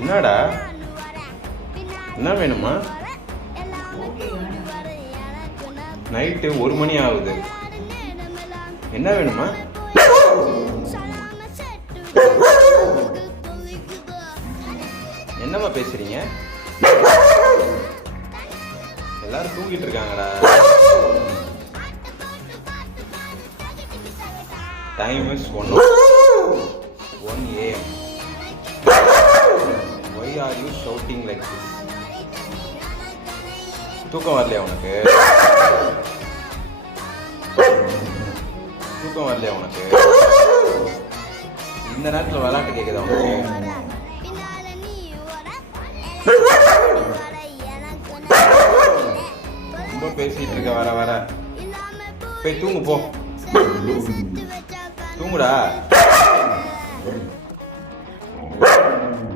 என்னடா என்ன வேணுமா? நைட்டு 1 மணி ஆகுது. என்ன வேணுமா? என்னம்மா பேசுறீங்க? எல்லாரும் தூங்கிட்டு இருக்காங்கடா. Time is 1 AM. Why are you shouting like this? தூக்கம் வரலையா உனக்கு? தூக்கம் வரலையா உனக்கு? இந்த நேரத்தில் விளையாட்டு கேட்குதா உனக்கு? ரொம்ப பேசிட்டு இருக்க. வர போய் தூங்கு போ. தூங்குடா.